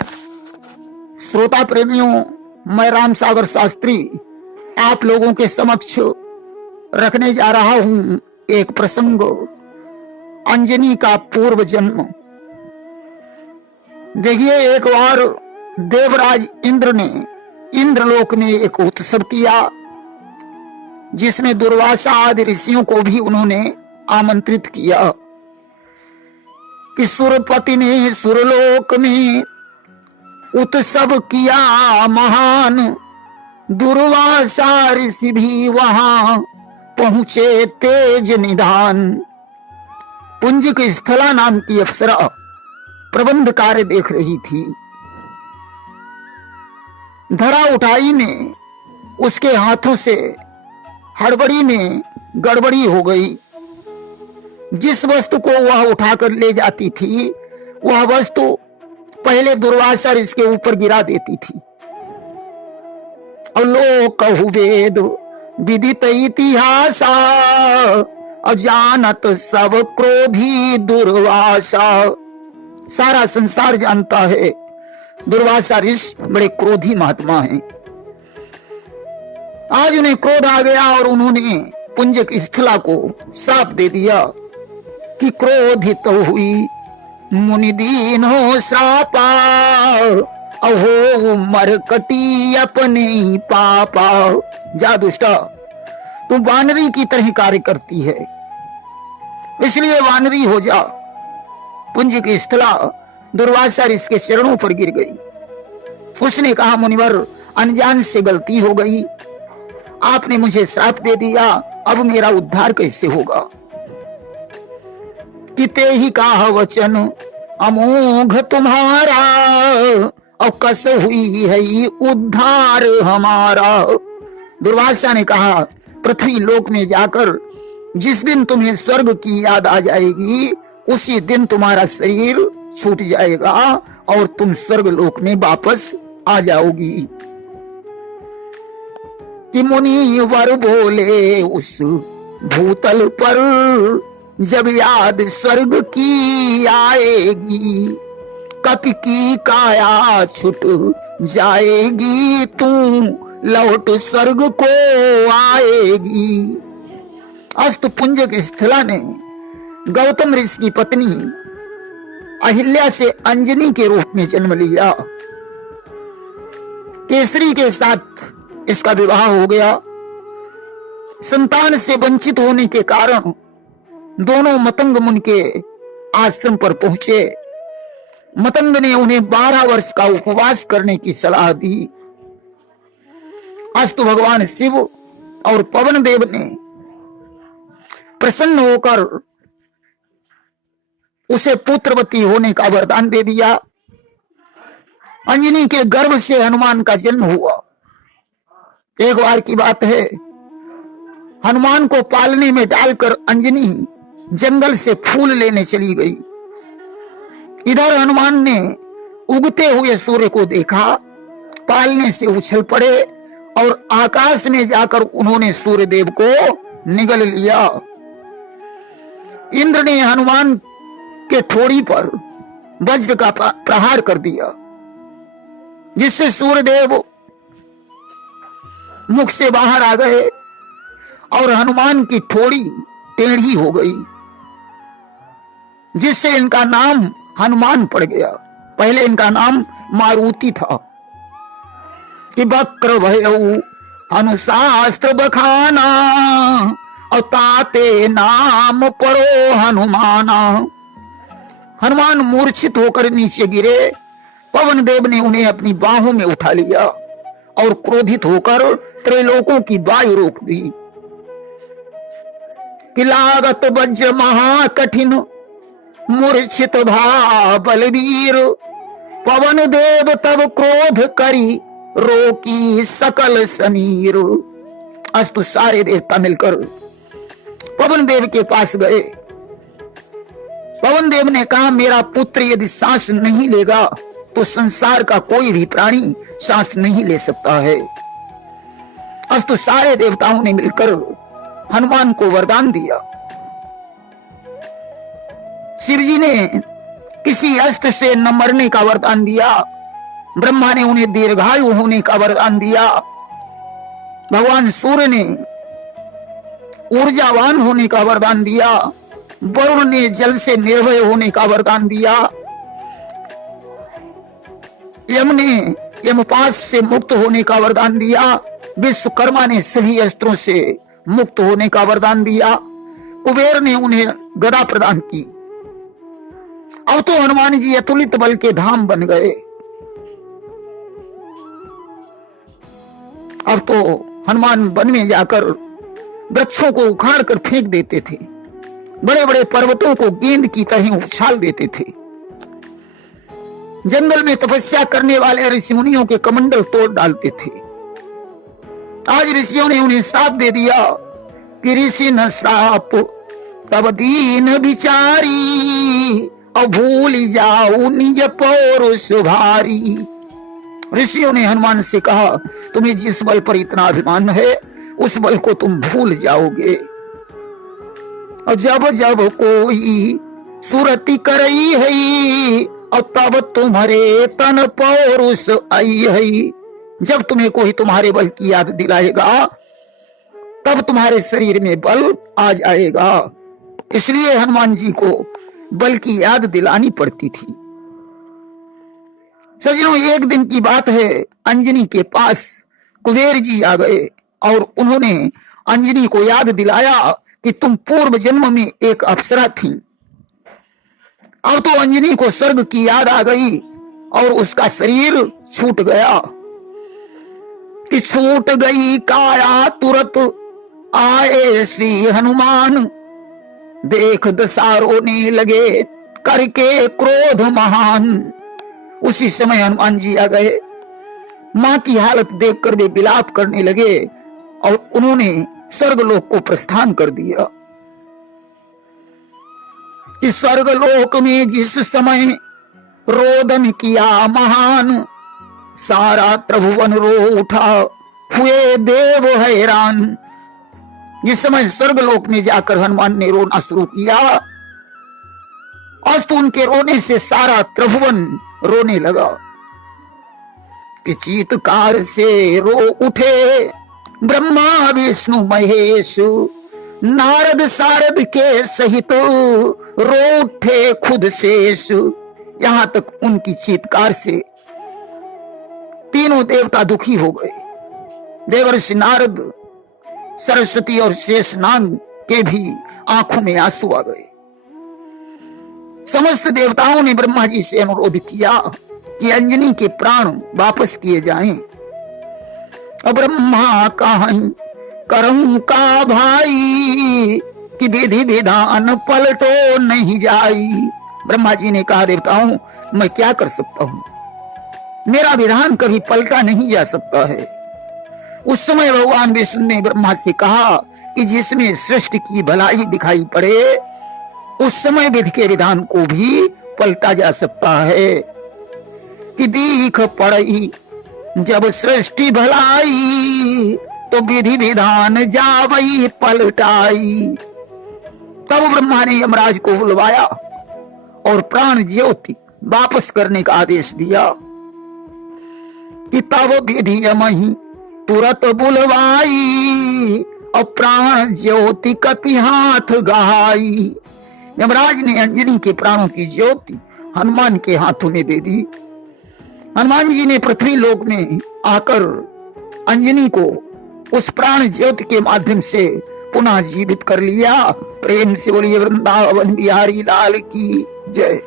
श्रोता प्रेमियों, मैं राम सागर शास्त्री आप लोगों के समक्ष रखने जा रहा हूं एक प्रसंग, अंजनी का पूर्व जन्म। देखिए, एक बार देवराज इंद्र ने इंद्रलोक में एक उत्सव किया, जिसमें दुर्वासा आदि ऋषियों को भी उन्होंने आमंत्रित किया कि सुरपति ने सुरलोक में उत्सव किया महान, दुर्वासा ऋषि भी वहां पहुंचे तेज निधान। पुंजिक स्थला नाम की अप्सरा प्रबंध कार्य देख रही थी। धरा उठाई में उसके हाथों से हड़बड़ी में गड़बड़ी हो गई। जिस वस्तु को वह उठाकर ले जाती थी, वह वस्तु पहले दुर्वासा ऋषि के ऊपर गिरा देती थी। और लोग कहु वेद विदित इतिहासा, अजानत सब क्रोधी दुर्वासा। सारा संसार जानता है दुर्वासा ऋषि बड़े क्रोधी महात्मा हैं। आज उन्हें क्रोध आ गया और उन्होंने पुंजिक स्थला को श्राप दे दिया कि क्रोधित हुई मुनिदीन हो श्रापा, अहो मरकटी अपने पापा। जा दुष्टा, तू वानरी की तरह कार्य करती है, इसलिए वानरी हो जा। पुंजिक स्थला दुर्वासा ऋषि के चरणों पर गिर गई। उसने कहा, मुनिवर, अनजान से गलती हो गई, आपने मुझे श्राप दे दिया, अब मेरा उद्धार कैसे होगा। किते ही कहा वचन अमोघ तुम्हारा, और कस हुई है उद्धार हमारा। दुर्वासा ने कहा, पृथ्वी लोक में जाकर जिस दिन तुम्हें स्वर्ग की याद आ जाएगी, उसी दिन तुम्हारा शरीर छूट जाएगा और तुम स्वर्ग लोक में वापस आ जाओगी। कि मुनि वर बोले उस भूतल पर, जब याद स्वर्ग की आएगी, कपि की काया छुट जाएगी, तू लौट स्वर्ग को आएगी। अस्तु पुंजिक स्थला ने गौतम ऋषि की पत्नी अहिल्या से अंजनी के रूप में जन्म लिया। केसरी के साथ इसका विवाह हो गया। संतान से वंचित होने के कारण दोनों मतंग मुनि के आश्रम पर पहुंचे। मतंग ने उन्हें 12 वर्ष का उपवास करने की सलाह दी। अस्तु भगवान शिव और पवन देव ने प्रसन्न होकर उसे पुत्रवती होने का वरदान दे दिया। अंजनी के गर्भ से हनुमान का जन्म हुआ। एक बार की बात है, हनुमान को पालने में डालकर अंजनी जंगल से फूल लेने चली गई। इधर हनुमान ने उगते हुए सूर्य को देखा, पालने से उछल पड़े और आकाश में जाकर उन्होंने सूर्य देव को निगल लिया। इंद्र ने हनुमान के ठोड़ी पर वज्र का प्रहार कर दिया, जिससे सूर्यदेव मुख से बाहर आ गए और हनुमान की ठोड़ी टेढ़ी हो गई, जिससे इनका नाम हनुमान पड़ गया। पहले इनका नाम मारुति था। कि वक्र भयउ अनुशास्त्र बखाना, और ताते नाम पड़ो हनुमाना। हनुमान मूर्छित होकर नीचे गिरे। पवन देव ने उन्हें अपनी बाहों में उठा लिया और क्रोधित होकर त्रैलोकों की वायु रोक दी। कि लागत वज्र महाकठिन, मूर्छित भा बलवीर, पवन देव तब क्रोध करी, रोकी सकल समीर। अस्तु सारे देवता मिलकर पवन देव के पास गए। पवन देव ने कहा, मेरा पुत्र यदि सांस नहीं लेगा तो संसार का कोई भी प्राणी सांस नहीं ले सकता है। अस्तु सारे देवताओं ने मिलकर हनुमान को वरदान दिया। शिव जी ने किसी अस्त्र से न मरने का वरदान दिया ब्रह्मा ने उन्हें दीर्घायु होने का वरदान दिया, भगवान सूर्य ने ऊर्जावान होने का वरदान दिया, वरुण ने जल से निर्भय होने का वरदान दिया, यम ने यमपाश से मुक्त होने का वरदान दिया, विश्वकर्मा ने सभी अस्त्रों से मुक्त होने का वरदान दिया, कुबेर ने उन्हें गदा प्रदान की। अब तो हनुमान जी अतुलित बल के धाम बन गए। अब तो हनुमान वन में जाकर वृक्षों को उखाड़ कर फेंक देते थे, बड़े बड़े पर्वतों को गेंद की तरह उछाल देते थे, जंगल में तपस्या करने वाले ऋषि मुनियों के कमंडल तोड़ डालते थे। आज ऋषियों ने उन्हें श्राप दे दिया कि ऋषि न श्राप तब दीन बिचारी, और भूल जाओ निज पौरुष भारी। ऋषियों ने हनुमान से कहा, तुम्हें जिस बल पर इतना अभिमान है उस बल को तुम भूल जाओगे। और जब जब कोई सुरति करई है, और तब तुम्हारे तन पौरुष आई है। जब तुम्हें कोई तुम्हारे बल की याद दिलाएगा तब तुम्हारे शरीर में बल आ जाएगा। इसलिए हनुमान जी को बल की याद दिलानी पड़ती थी। सज्जनों, एक दिन की बात है, अंजनी के पास कुबेर जी आ गए और उन्होंने अंजनी को याद दिलाया कि तुम पूर्व जन्म में एक अप्सरा थी। अब तो अंजनी को स्वर्ग की याद आ गई और उसका शरीर छूट गया कि छूट गई काया तुरत आए श्री हनुमान, देख दशा रोने लगे करके क्रोध महान। उसी समय हनुमान जी आ गए, मां की हालत देखकर वे विलाप करने लगे और उन्होंने स्वर्गलोक को प्रस्थान कर दिया। इस स्वर्गलोक में जिस समय रोदन किया महान, सारा त्रिभुवन रो उठा हुए देव हैरान। जिस समय स्वर्गलोक में जाकर हनुमान ने रोना शुरू किया, आज तो उनके रोने से सारा त्रिभुवन रोने लगा कि चीत्कार से रो उठे ब्रह्मा विष्णु महेश, नारद सारद के सहित रो उठे खुद शेष। यहां तक उनकी चीत्कार से तीनों देवता दुखी हो गए। देवर्षि नारद, सरस्वती और शेषनाग के भी आंखों में आंसू आ गए। समस्त देवताओं ने ब्रह्मा जी से अनुरोध किया कि अंजनी के प्राण वापस किए जाएं। अब ब्रह्मा कहीं करम का भाई कि विधि विधान पलटो नहीं जाई। ब्रह्मा जी ने कहा, देवताओं मैं क्या कर सकता हूं, मेरा विधान कभी पलटा नहीं जा सकता है। उस समय भगवान विष्णु ने ब्रह्मा से कहा कि जिसमें सृष्टि की भलाई दिखाई पड़े उस समय विधि के विधान को भी पलटा जा सकता है। कि दीख पड़ई जब सृष्टि भलाई, तो विधि विधान जावई पलटाई। तब ब्रह्मा ने यमराज को बुलवाया और प्राण ज्योति वापस करने का आदेश दिया कि तब विधि यमही तुरंत बुलवाई, और प्राण ज्योति कपि हाथ गहाई। यमराज ने अंजनी के प्राणों की ज्योति हनुमान के हाथों में दे दी। हनुमान जी ने पृथ्वी लोक में आकर अंजनी को उस प्राण ज्योति के माध्यम से पुनः जीवित कर लिया। प्रेम से बोलिए वृंदावन बिहारी लाल की जय।